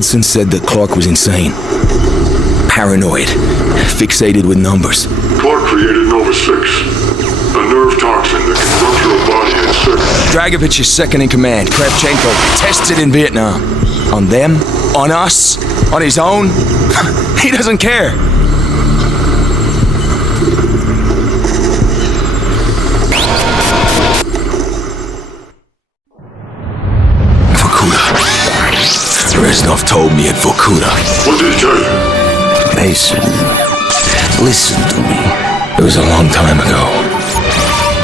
Hudson said that Clark was insane. Paranoid. Fixated with numbers. Clark created Nova 6. A nerve toxin that can rupture a body in seconds. Dragovich is second in command. Kravchenko tests it in Vietnam. On them? On us? On his own? He doesn't care. Reznov told me at Vorkuta. What did he tell you? Mason, listen to me. It was a long time ago.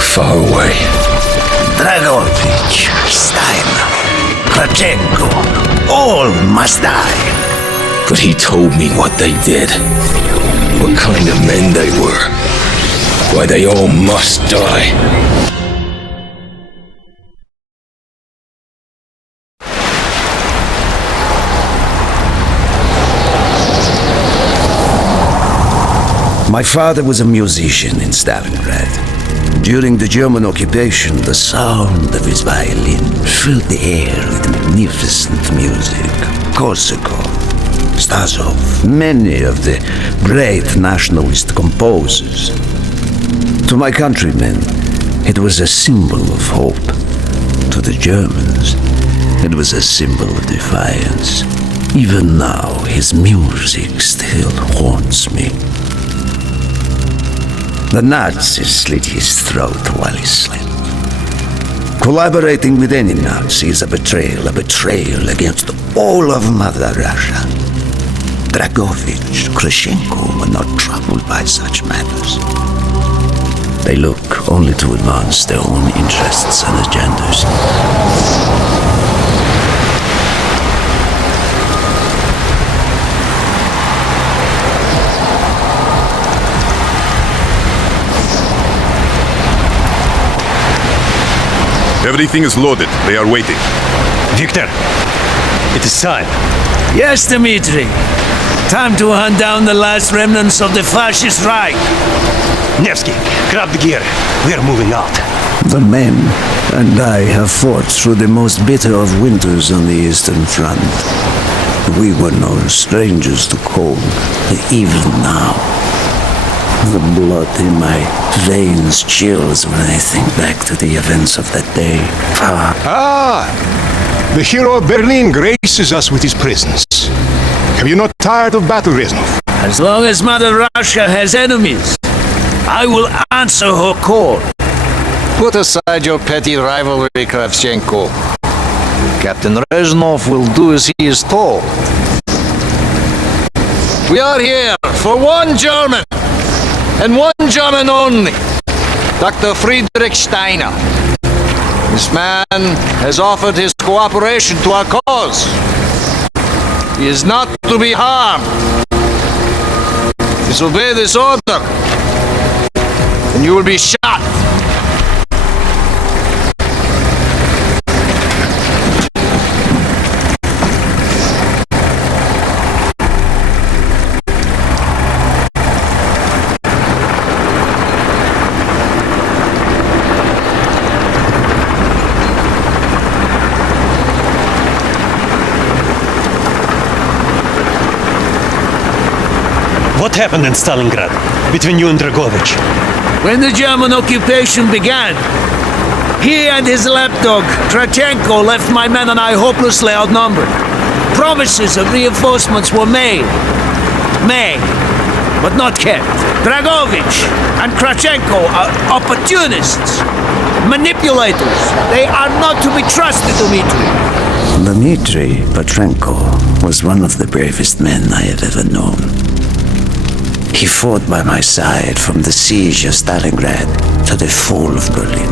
Far away. Dragovich, Steiner, Kravchenko, all must die. But he told me what they did. What kind of men they were. Why they all must die. My father was a musician in Stalingrad. During the German occupation, the sound of his violin filled the air with magnificent music. Korsakov, Stasov, many of the great nationalist composers. To my countrymen, it was a symbol of hope. To the Germans, it was a symbol of defiance. Even now, his music still haunts me. The Nazis slit his throat while he slept. Collaborating with any Nazi is a betrayal against all of Mother Russia. Dragovich, Kravchenko were not troubled by such matters. They look only to advance their own interests and agendas. Everything is loaded. They are waiting. Victor, it is time. Yes, Dmitri. Time to hunt down the last remnants of the fascist Reich. Nevsky, grab the gear. We are moving out. The men and I have fought through the most bitter of winters on the Eastern Front. We were no strangers to cold, even now. The blood in my veins chills when I think back to the events of that day. The hero of Berlin graces us with his presence. Have you not tired of battle, Reznov? As long as Mother Russia has enemies, I will answer her call. Put aside your petty rivalry, Kravchenko. Captain Reznov will do as he is told. We are here for one German, and one German only, Dr. Friedrich Steiner. This man has offered his cooperation to our cause. He is not to be harmed. Disobey this order, and you will be shot. What happened in Stalingrad between you and Dragovich? When the German occupation began, he and his lapdog, Kravchenko, left my men and I hopelessly outnumbered. Promises of reinforcements were made, but not kept. Dragovich and Kravchenko are opportunists, manipulators. They are not to be trusted, Dmitri. Dmitri Petrenko was one of the bravest men I have ever known. He fought by my side from the siege of Stalingrad to the fall of Berlin.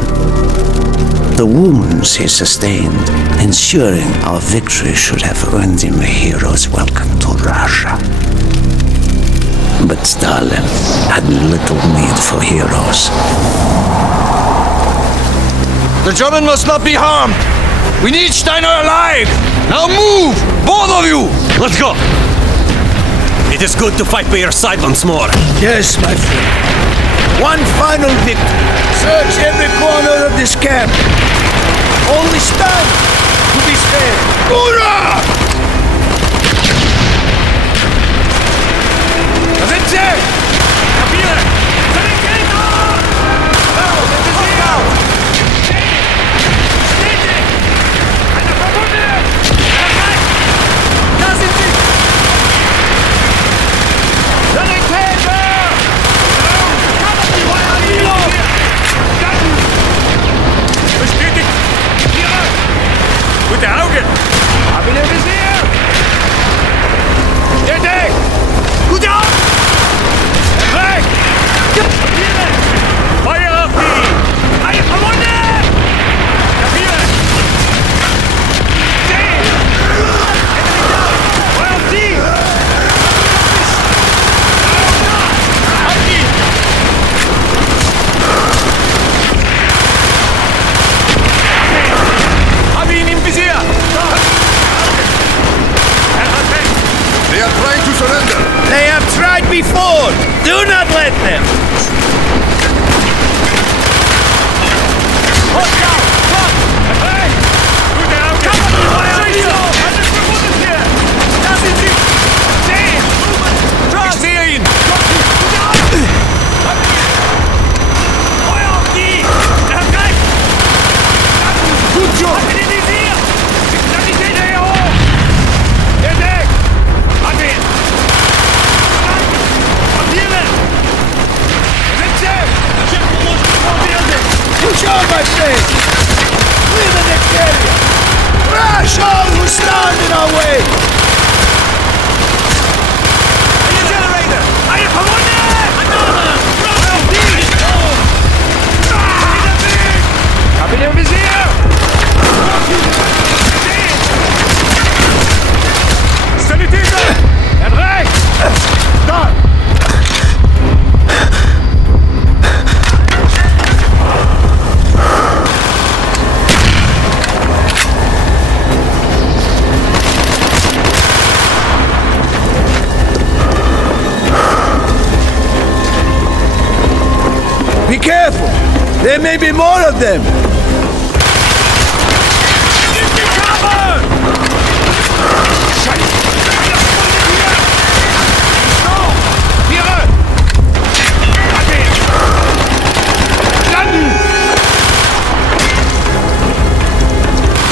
The wounds he sustained, ensuring our victory, should have earned him a hero's welcome to Russia. But Stalin had little need for heroes. The German must not be harmed. We need Steiner alive. Now move, both of you. Let's go. It is good to fight by your side once more. Yes, my friend. One final victory. Search every corner of this camp. Only Steiner to be spared. Hoorah! Gute Augen! Hab ihn im Visier! Der Deck! Gute Augen! Weg! Feuer auf die! Eine verwundet! Kapieren! Stehen! Feuer auf die! Auf die! Hab ihn im Visier! They are trying to surrender. They have tried before! Do not let them! Ich sehe ihn! Feuer auf die! Er hat recht! Gut, Joe! Hat ihn im Visier! Dann die Täter hier hoch! Der Deck! Hat ihn! Papieren! Sitze! Good job, my friend! Clear the next area! Crash all who stand in our way! Ein Generator! Eine verwundet! Another! Feuer auf die! Hab ihn im Visier! Sanitäter! Er hat recht! Da! Be careful! There may be more of them!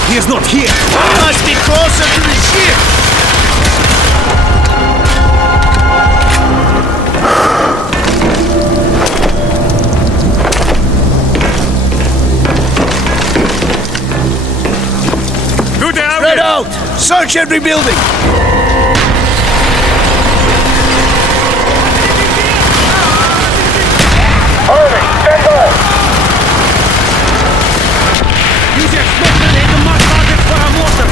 He is not here. We must be closer to the ship! Gute Spread Augen! out! Search every building! Use your smoke grenade to mark targets for our mortar.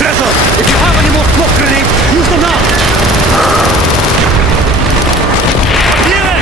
Dressel, if you have any more smoke grenades, use them now. Papieren!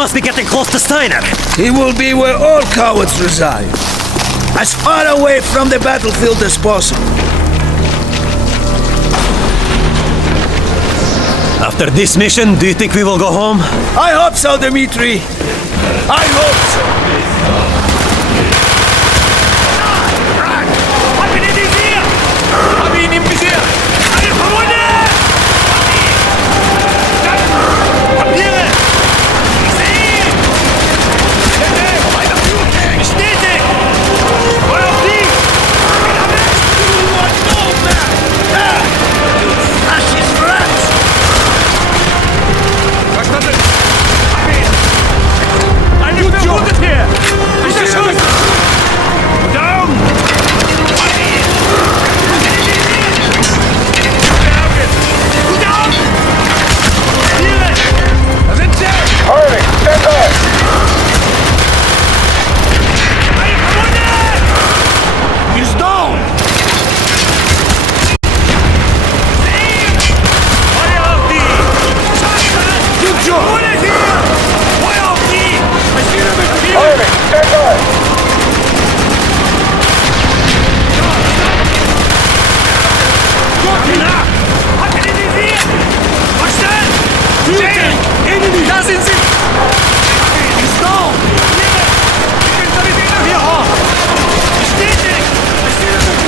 must be getting close to Steiner. He will be where all cowards reside. As far away from the battlefield as possible. After this mission, do you think we will go home? I hope so, Dmitri. I hope so. Hab ihn in Visier! Hab ihn im Visier! Eine Verwunde! Papiere! Ich sehe ihn! Weiter führen! Bestätigt! Feuer auf die! Fascist rats! Verstanden! Hab ihn! Eine Verwunde hier! Ist der Schuss! Down! Da sind sie! Harvey, stand by! Eine Verwunde! He's down! Feuer auf die! Verwunde hier! Feuer auf die! Maschine mit Bier! Harvey, stand by! Hat ihn in die Visier! Verstanden! Da sind sie! He's down! Hier! Ich bin Kapitän hier hoch! Bestätigt! Maschine mit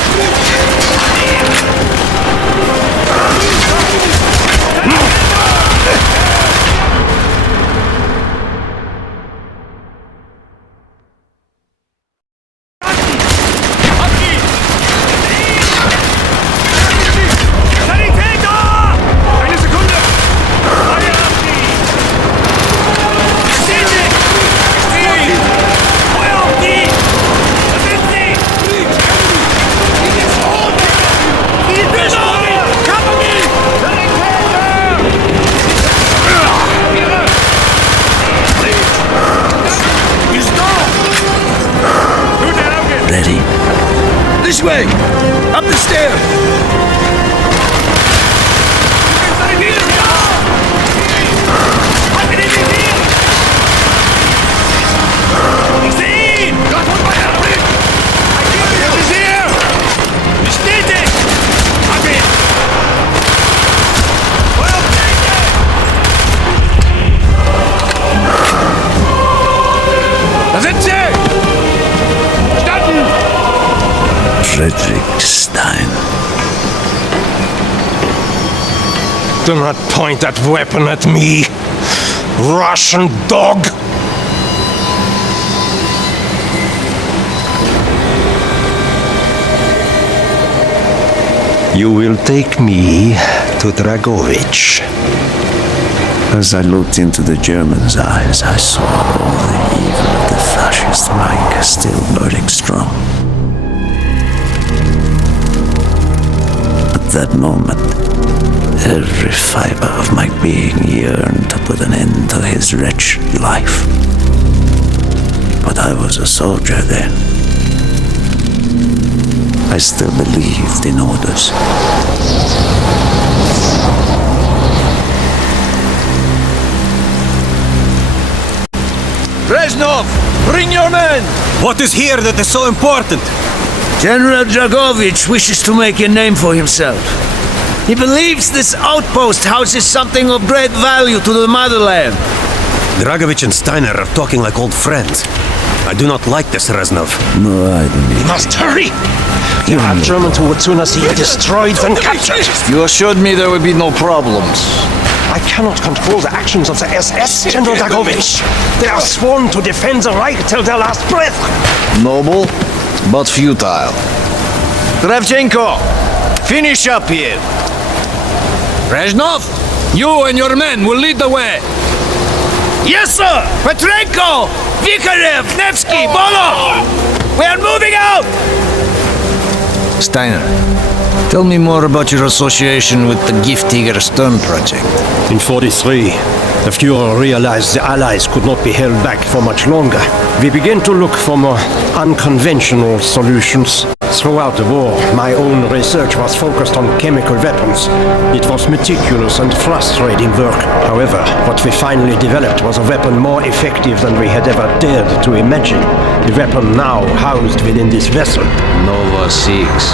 Sanitäter! Eine Sekunde! Feuer auf die! Bestätigt! Feuer auf die! Da sind sie! Die Beschwörung! Kavallerie! Sanitäter! He's down! Gute Augen! Ready? This way! Up the stairs! Ich sehe ihn! Gott und Feuer! Visier! Bestätigt! Hab ihn! Feuer auf Denke! Da sind sie! Verstanden! Frederick Steiner. Do not point that weapon at me, Russian dog! You will take me to Dragovich. As I looked into the German's eyes, I saw all the evil of the fascist Reich still burning strong. At that moment, every fiber of my being yearned to put an end to his wretched life. But I was a soldier then. I still believed in orders. Reznov, bring your men! What is here that is so important? General Dragovich wishes to make a name for himself. He believes this outpost houses something of great value to the motherland. Dragovich and Steiner are talking like old friends. I do not like this, Reznov. No, I don't. Must hurry! There are Germans who would sooner see you destroyed than captured. You assured me there would be no problems. I cannot control the actions of the SS, General Dragovich. They are sworn to defend the Reich till their last breath. Noble, but futile. Kravchenko, finish up here. Reznov, you and your men will lead the way. Yes, sir! Petrenko! Vikarev! Nevsky! Bolo! We are moving out! Steiner, tell me more about your association with the Giftiger Stern project. In 43, the Fuhrer realized the Allies could not be held back for much longer. We began to look for more unconventional solutions. Throughout the war, my own research was focused on chemical weapons. It was meticulous and frustrating work. However, what we finally developed was a weapon more effective than we had ever dared to imagine. The weapon now housed within this vessel. Nova 6.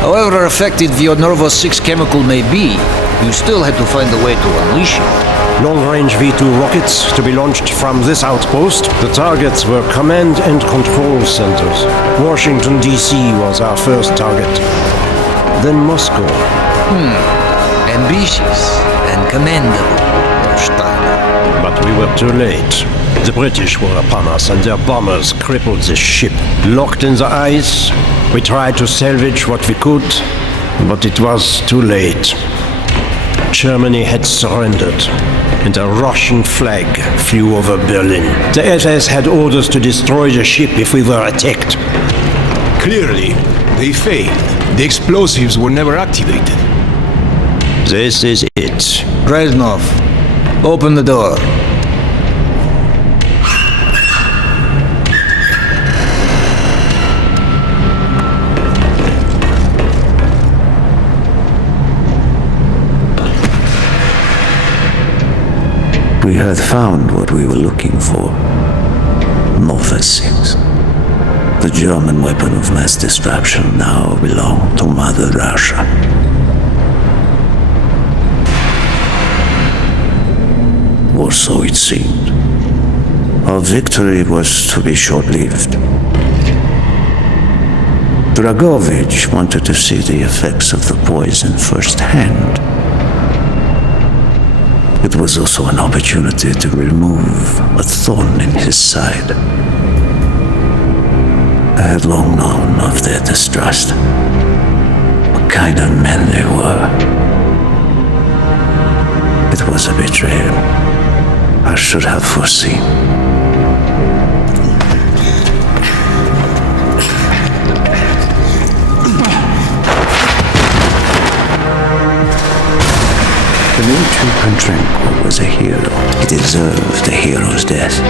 However effective your Nova 6 chemical may be, you still had to find a way to unleash it. Long-range V2 rockets to be launched from this outpost. The targets were command and control centers. Washington, D.C. was our first target. Then Moscow. Ambitious and commendable, Steiner. But we were too late. The British were upon us and their bombers crippled the ship. Locked in the ice, we tried to salvage what we could, but it was too late. Germany had surrendered, and a Russian flag flew over Berlin. The SS had orders to destroy the ship if we were attacked. Clearly, they failed. The explosives were never activated. This is it. Reznov, open the door. We had found what we were looking for. Nova 6. The German weapon of mass destruction now belonged to Mother Russia. Or so it seemed. Our victory was to be short-lived. Dragovich wanted to see the effects of the poison firsthand. It was also an opportunity to remove a thorn in his side. I had long known of their distrust, what kind of men they were. It was a betrayal I should have foreseen. Dmitri Petrenko was a hero. He deserved a hero's death.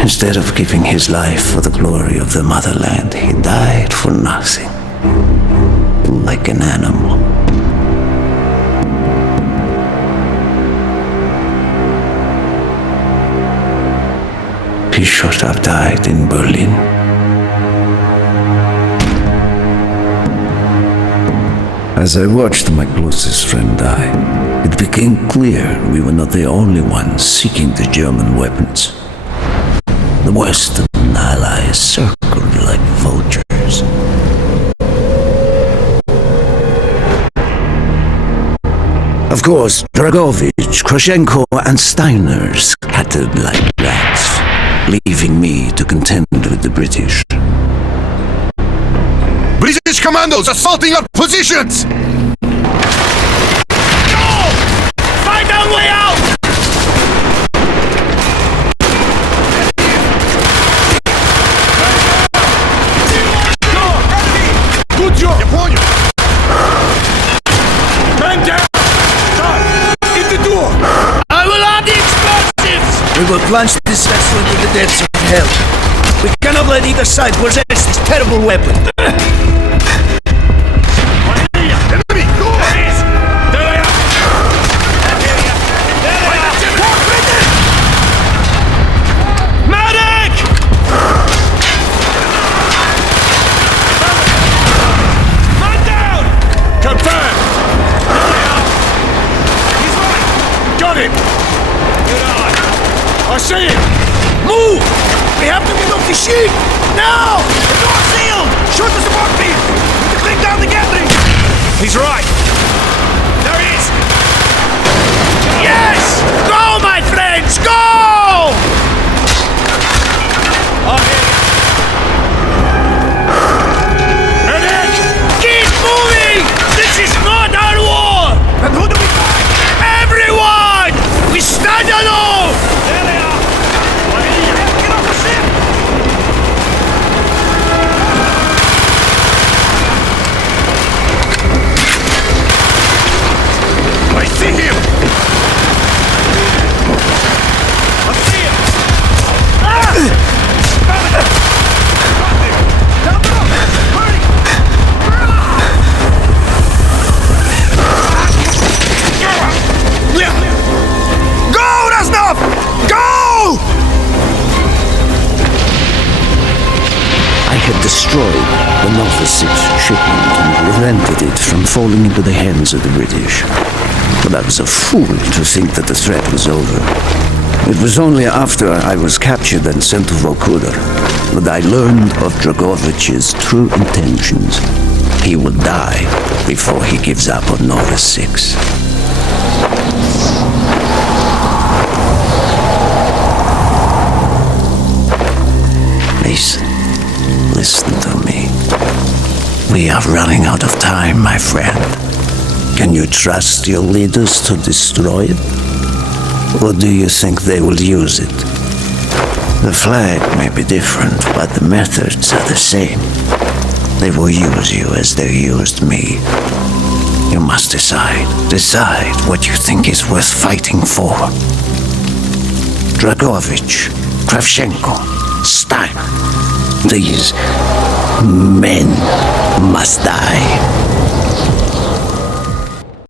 Instead of giving his life for the glory of the motherland, he died for nothing. Like an animal. He should have died in Berlin. As I watched my closest friend die, it became clear we were not the only ones seeking the German weapons. The Western allies circled like vultures. Of course, Dragovich, Krashenko, and Steiner scattered like rats, leaving me to contend with the British. British commandos assaulting our positions! Find our way out! Good job! Я понял! Man down! Stop! In the door! I will add the explosives! We will plunge this vessel into the depths of hell. We cannot let either side possess this terrible weapon. Enemy! Go! There they are! Medic! Man down! Confirm! He's right! Got him! Good eye! I see him! Move! We have to get off the ship! Now! The door's sealed! Shoot the support beam! We can bring down the gatling! He's right! There he is! Yes! Go, my friends! Go! I'll hear you. Medic! Keep moving! This is not our war! And who do we fight? Everyone! We stand alone! There they destroyed the Nova 6 shipment and prevented it from falling into the hands of the British. But I was a fool to think that the threat was over. It was only after I was captured and sent to Vorkuta that I learned of Dragovich's true intentions. He will die before he gives up on Nova 6. Listen to me. We are running out of time, my friend. Can you trust your leaders to destroy it? Or do you think they will use it? The flag may be different, but the methods are the same. They will use you as they used me. You must decide. Decide what you think is worth fighting for. Dragovich, Kravchenko, Steiner. These men must die.